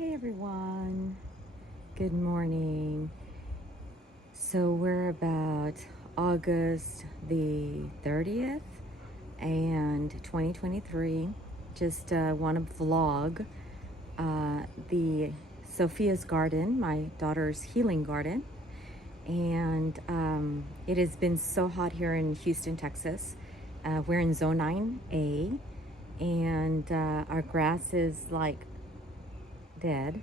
Hey everyone, good morning. So we're about August the 30th and 2023. Just want to vlog the Sophia's garden, my daughter's healing garden. And it has been so hot here in Houston, Texas. We're in zone 9A, and our grass is like dead.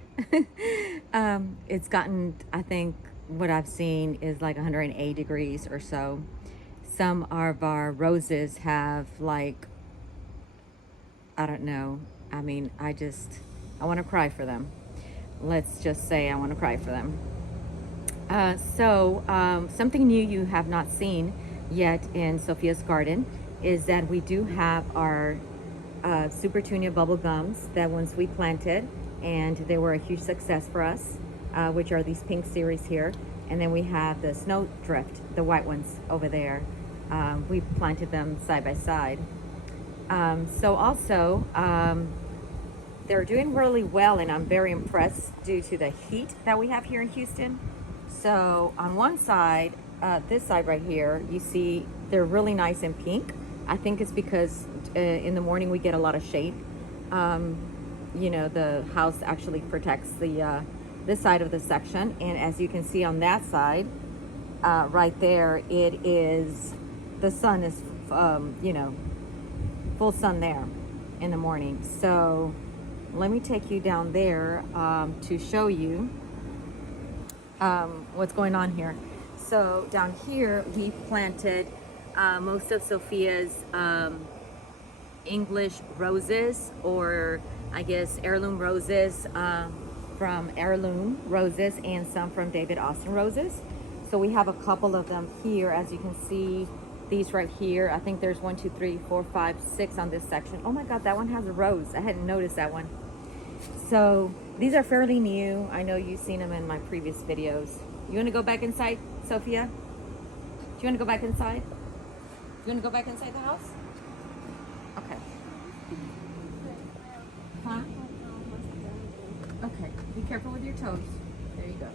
It's gotten, I think what I've seen is like 108 degrees or so. Some of our roses have like, I don't know. I mean, I want to cry for them. Let's just say I want to cry for them. Something new you have not seen yet in Sophia's garden is that we do have our super petunia bubble gums that once we planted, and they were a huge success for us, which are these pink series here. And then we have the snowdrift, the white ones over there. We planted them side by side. They're doing really well, and I'm very impressed due to the heat that we have here in Houston. So on one side, this side right here, you see they're really nice and pink. I think it's because in the morning we get a lot of shade. You know, the house actually protects the this side of the section, and as you can see on that side, right there, it is, the sun is, you know, full sun there in the morning. So let me take you down there to show you what's going on here. So down here we planted most of Sophia's English roses, or I guess heirloom roses, from Heirloom roses, and some from David Austin roses. So we have a couple of them here, as you can see. These right here, I think there's 1, 2, 3, 4, 5, 6 on this section. Oh my God, that one has a rose. I hadn't noticed that one. So these are fairly new. I know you've seen them in my previous videos. You want to go back inside, Sophia? Do you want to go back inside? You want to go back inside the house? Okay. Huh? Okay. Be careful with your toes. There you go.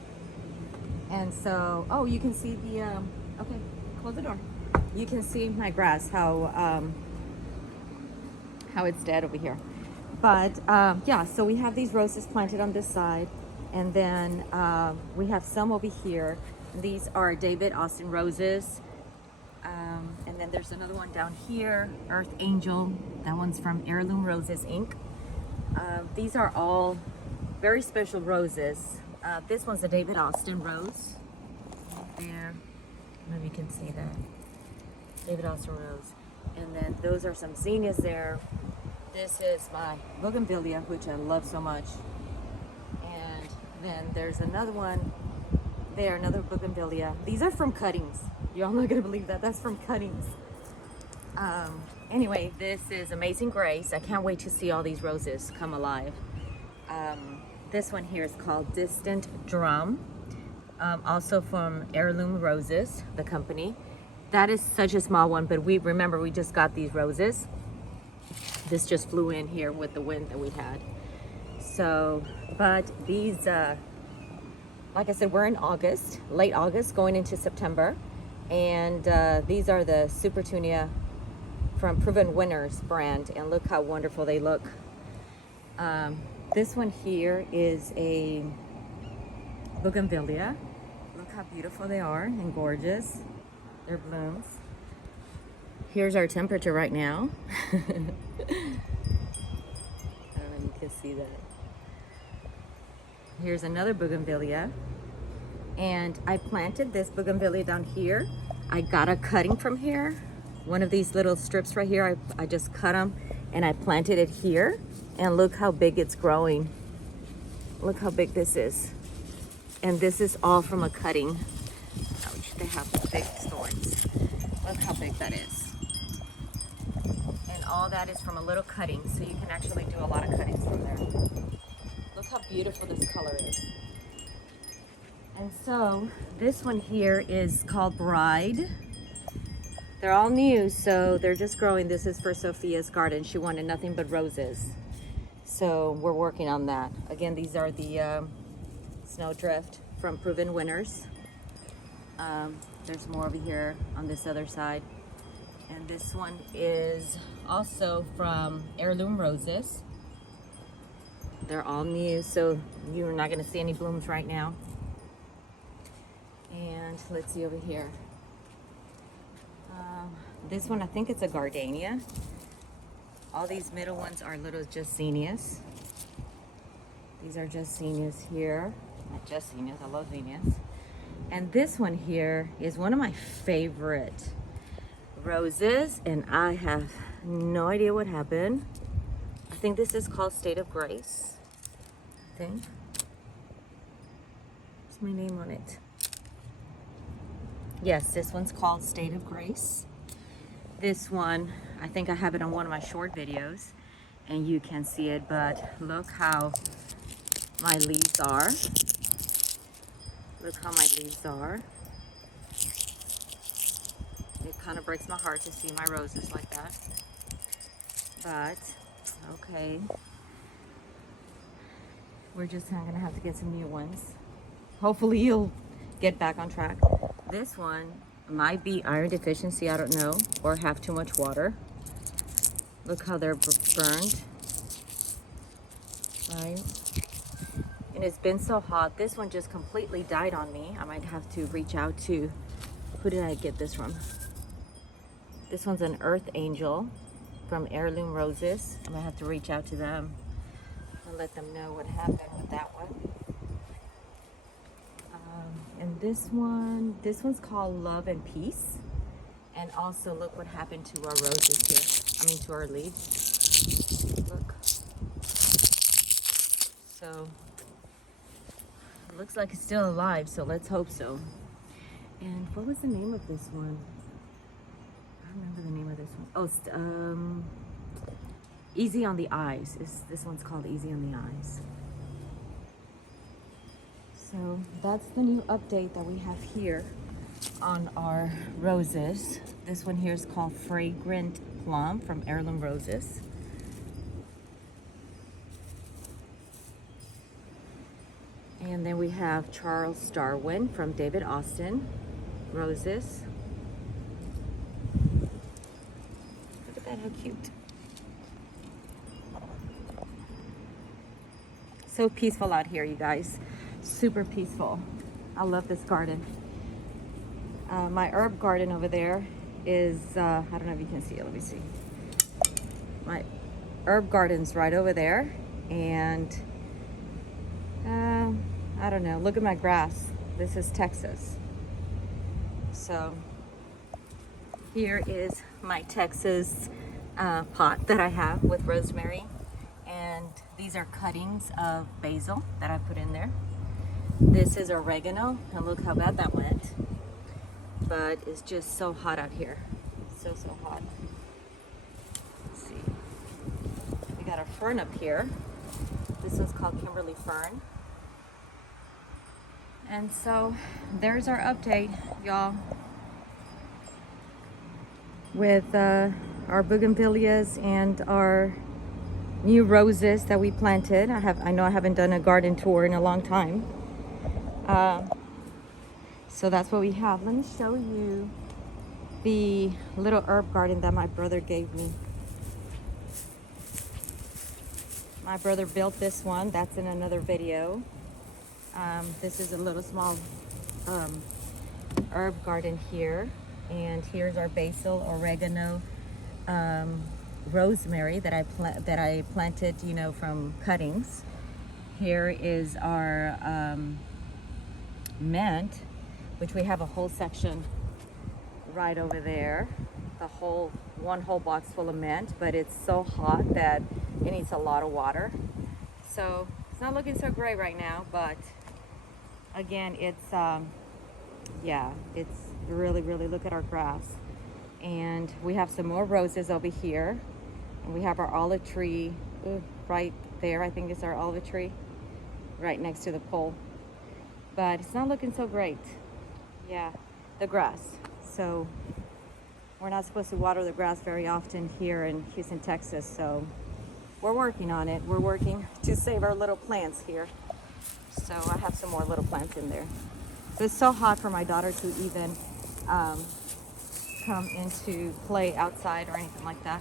And so, oh, you can see the, okay, close the door. You can see my grass, how it's dead over here. But yeah, so we have these roses planted on this side, and then we have some over here. These are David Austin roses. And then there's another one down here, Earth Angel. That one's from Heirloom Roses Inc. These are all very special roses. This one's a David Austin rose. There, maybe you can see that. David Austin rose. And then those are some zinnias there. This is my bougainvillea, which I love so much. And then there's another one there, another bougainvillea. These are from cuttings. Y'all not gonna believe that. That's from cuttings. Anyway, this is Amazing Grace. I can't wait to see all these roses come alive. This one here is called Distant Drum. Also from Heirloom Roses, the company. That is such a small one, but we just got these roses. This just flew in here with the wind that we had. So, but these, like I said, we're in August, late August, going into September. And these are the super petunia from Proven Winners brand, and look how wonderful they look. This one here is a bougainvillea. Look how beautiful they are and gorgeous. Their blooms. Here's our temperature right now. I don't know if you can see that. Here's another bougainvillea. And I planted this bougainvillea down here. I got a cutting from here. One of these little strips right here, I just cut them and I planted it here. And look how big it's growing. Look how big this is. And this is all from a cutting. Ouch, they have big thorns. Look how big that is. And all that is from a little cutting, so you can actually do a lot of cuttings from there. Look how beautiful this color is. And so this one here is called Bride. They're all new, so they're just growing. This is for Sophia's garden. She wanted nothing but roses. So we're working on that. Again, these are the snowdrift from Proven Winners. There's more over here on this other side. And this one is also from Heirloom Roses. They're all new, so you're not gonna see any blooms right now. And let's see over here. This one, I think it's a gardenia. All these middle ones are little just zinnias. These are just zinnias here. Not just zinnias, I love zinnias. And this one here is one of my favorite roses, and I have no idea what happened. I think this is called State of Grace. I think. What's my name on it? Yes, this one's called State of Grace. This one, I think I have it on one of my short videos, and you can see it, but look how my leaves are. Look how my leaves are. It kind of breaks my heart to see my roses like that. But, okay. We're just gonna have to get some new ones. Hopefully you'll get back on track. This one might be iron deficiency, I don't know, or have too much water. Look how they're burned. Right? And it's been so hot. This one just completely died on me. I might have to reach out to, who did I get this from? This one's an Earth Angel from Heirloom Roses. I'm gonna have to reach out to them and let them know what happened with that one. And this one's called Love and Peace. And also look what happened to our roses here. I mean to our leaves. Look. So it looks like it's still alive, so let's hope so. And what was the name of this one? I remember the name of this one. Oh, Easy on the Eyes. This one's called Easy on the Eyes. So that's the new update that we have here on our roses. This one here is called Fragrant Plum from Heirloom Roses. And then we have Charles Darwin from David Austin Roses. Look at that, how cute. So peaceful out here, you guys. Super peaceful. I love this garden. My herb garden over there is, I don't know if you can see it, let me see. My herb garden's right over there, and I don't know, look at my grass. This is Texas. So here is my Texas pot that I have with rosemary, and these are cuttings of basil that I put in there. This is oregano, and look how bad that went. But it's just so hot out here. So hot. Let's see. We got a fern up here. This one's called Kimberly Fern. And so there's our update, y'all, with our bougainvilleas and our new roses that we planted. I know I haven't done a garden tour in a long time. So that's what we have. Let me show you the little herb garden that my brother gave me. My brother built this one. That's in another video. This is a little small herb garden here. And here's our basil, oregano, rosemary that I planted, you know, from cuttings. Here is our mint, which we have a whole section right over there. One whole box full of mint, but it's so hot that it needs a lot of water. So it's not looking so great right now, but again, it's it's really, look at our grass. And we have some more roses over here, and we have our olive tree right there. I think it's our olive tree right next to the pole, but it's not looking so great. Yeah, the grass. So we're not supposed to water the grass very often here in Houston, Texas, so we're working on it. We're working to save our little plants here. So I have some more little plants in there. So it's so hot for my daughter to even come into play outside or anything like that.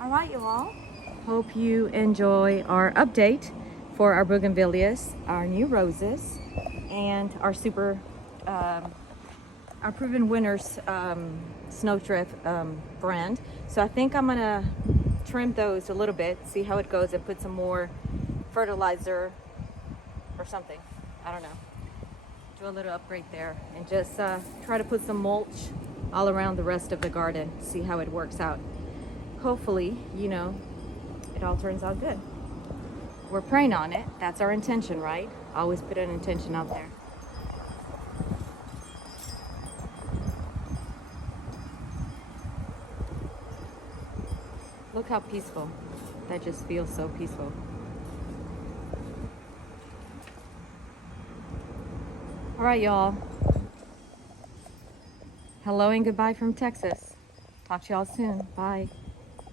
All right, you all. Hope you enjoy our update for our bougainvilleas, our new roses, and our our proven winners snowdrift brand. So I think I'm gonna trim those a little bit, see how it goes, and put some more fertilizer or something. I don't know. Do a little upgrade there, and just try to put some mulch all around the rest of the garden. See how it works out. Hopefully, you know, it all turns out good. We're praying on it. That's our intention, right? Always put an intention out there. Look how peaceful. That just feels so peaceful. All right, y'all. Hello and goodbye from Texas. Talk to y'all soon. Bye.